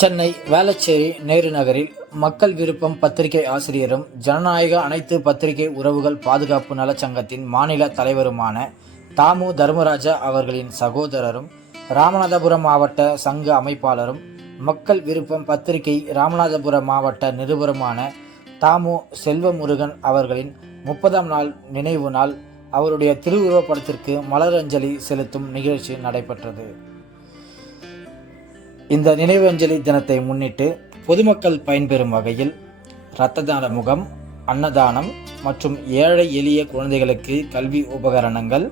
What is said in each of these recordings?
சென்னை வேளச்சேரி நேரு நகரில் மக்கள் விருப்பம் பத்திரிகை ஆசிரியரும் ஜனநாயக அனைத்து பத்திரிகை உறவுகள் பாதுகாப்பு நலச்சங்கத்தின் மாநில தலைவருமான தாமு தர்மராஜா அவர்களின் சகோதரரும் ராமநாதபுரம் மாவட்ட சங்க அமைப்பாளரும் மக்கள் விருப்பம் பத்திரிகை ராமநாதபுரம் மாவட்ட நிருபருமான தாமு செல்வமுருகன் அவர்களின் 30ஆம் நாள் நினைவு நாள் அவருடைய திருவுருவப்படத்திற்கு மலரஞ்சலி செலுத்தும் நிகழ்ச்சி நடைபெற்றது. இந்த நினைவஞ்சலி தினத்தை முன்னிட்டு பொதுமக்கள் பயன்பெறும் வகையில் இரத்த தான முகாம், அன்னதானம் மற்றும் ஏழை எளிய குழந்தைகளுக்கு கல்வி உபகரணங்கள்,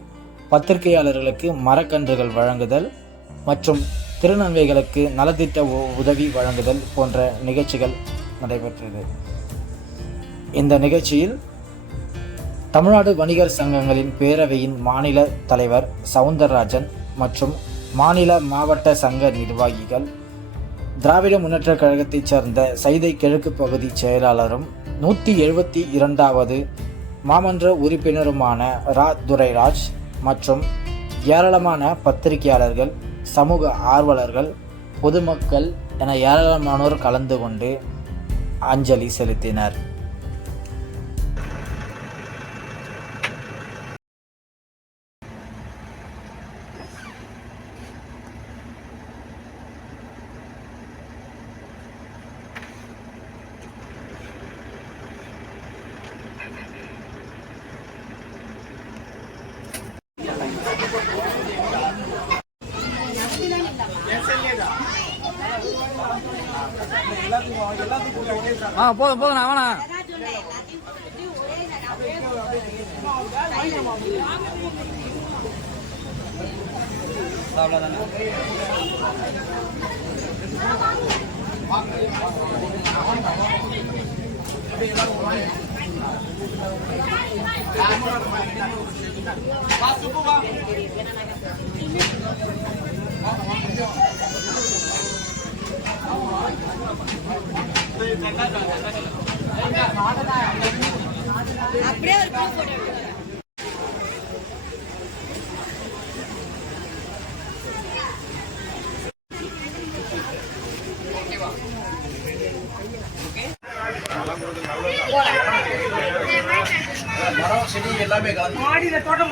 பத்திரிகையாளர்களுக்கு மரக்கன்றுகள் வழங்குதல் மற்றும் திருநங்கைகளுக்கு நலத்திட்ட உதவி வழங்குதல் போன்ற நிகழ்ச்சிகள் நடைபெற்றது. இந்த நிகழ்ச்சியில் தமிழ்நாடு வணிகர் சங்கங்களின் பேரவையின் மாநில தலைவர் சவுந்தரராஜன் மற்றும் மாநில மாவட்ட சங்க நிர்வாகிகள், திராவிட முன்னேற்றக் கழகத்தைச் சேர்ந்த சைதை கிழக்கு பகுதி செயலாளரும் 172வது மாமன்ற உறுப்பினருமான துரைராஜ் மற்றும் ஏராளமான பத்திரிகையாளர்கள், சமூக ஆர்வலர்கள், பொதுமக்கள் என ஏராளமானோர் கலந்து கொண்டு அஞ்சலி செலுத்தினர். போதும் நான் வேணா அப்படியே ஒரு போட்டோ மரம் செடி எல்லாமே கலந்து